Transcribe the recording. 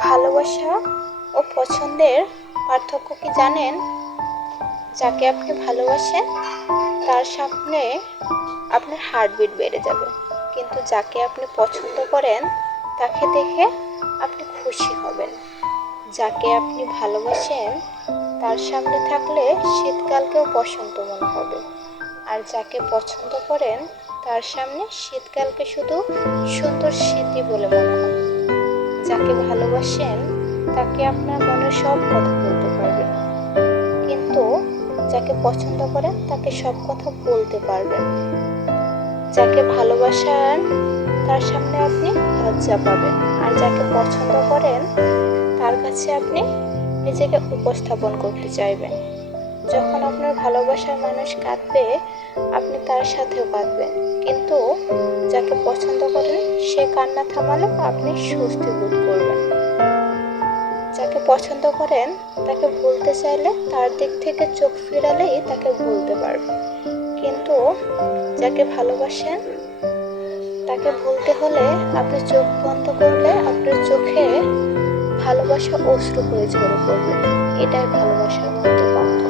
ভালোবাসা ও পছন্দের পার্থক্য কি জানেন? যাকে আপনি ভালোবাসেন তার সামনে আপনার হার্টবিট বেড়ে যাবে, কিন্তু যাকে আপনি পছন্দ করেন তাকে দেখে আপনি খুশি হবেন। যাকে আপনি ভালোবাসেন তার সামনে থাকলে শীতকালকেও বসন্ত মনে হবে, আর যাকে পছন্দ করেন তার সামনে শীতকালকে শুধু সুন্দর স্মৃতি বলে মনে হবে। যাকে ভালোবাসেন তাকে আপনার মনের সব কথা বলতে পারবেন, কিন্তু যাকে পছন্দ করেন তাকে সব কথা বলতে পারবেন। যাকে ভালোবাসেন তার সামনে আপনি লজ্জা পাবেন, আর যাকে পছন্দ করেন তার কাছে আপনি নিজেকে উপস্থাপন করতে চাইবেন। যখন আপনার ভালোবাসার মানুষ কাঁদবে আপনি তার সাথেও কাঁদবেন, কিন্তু যাকে পছন্দ করেন সে কান্না থামালে আপনি স্বস্তি বোধ করবেন। যাকে পছন্দ করেন তাকে ভুলতে চাইলে তার দিক থেকে চোখ ফিরালেই তাকে ভুলতে পারবেন, কিন্তু যাকে ভালোবাসেন তাকে ভুলতে হলে আপনি চোখ বন্ধ করলে আপনার চোখে ভালোবাসা অশ্রু হয়ে ঝরে পড়বে। এটাই ভালোবাসার মধ্যে পার্থক্য।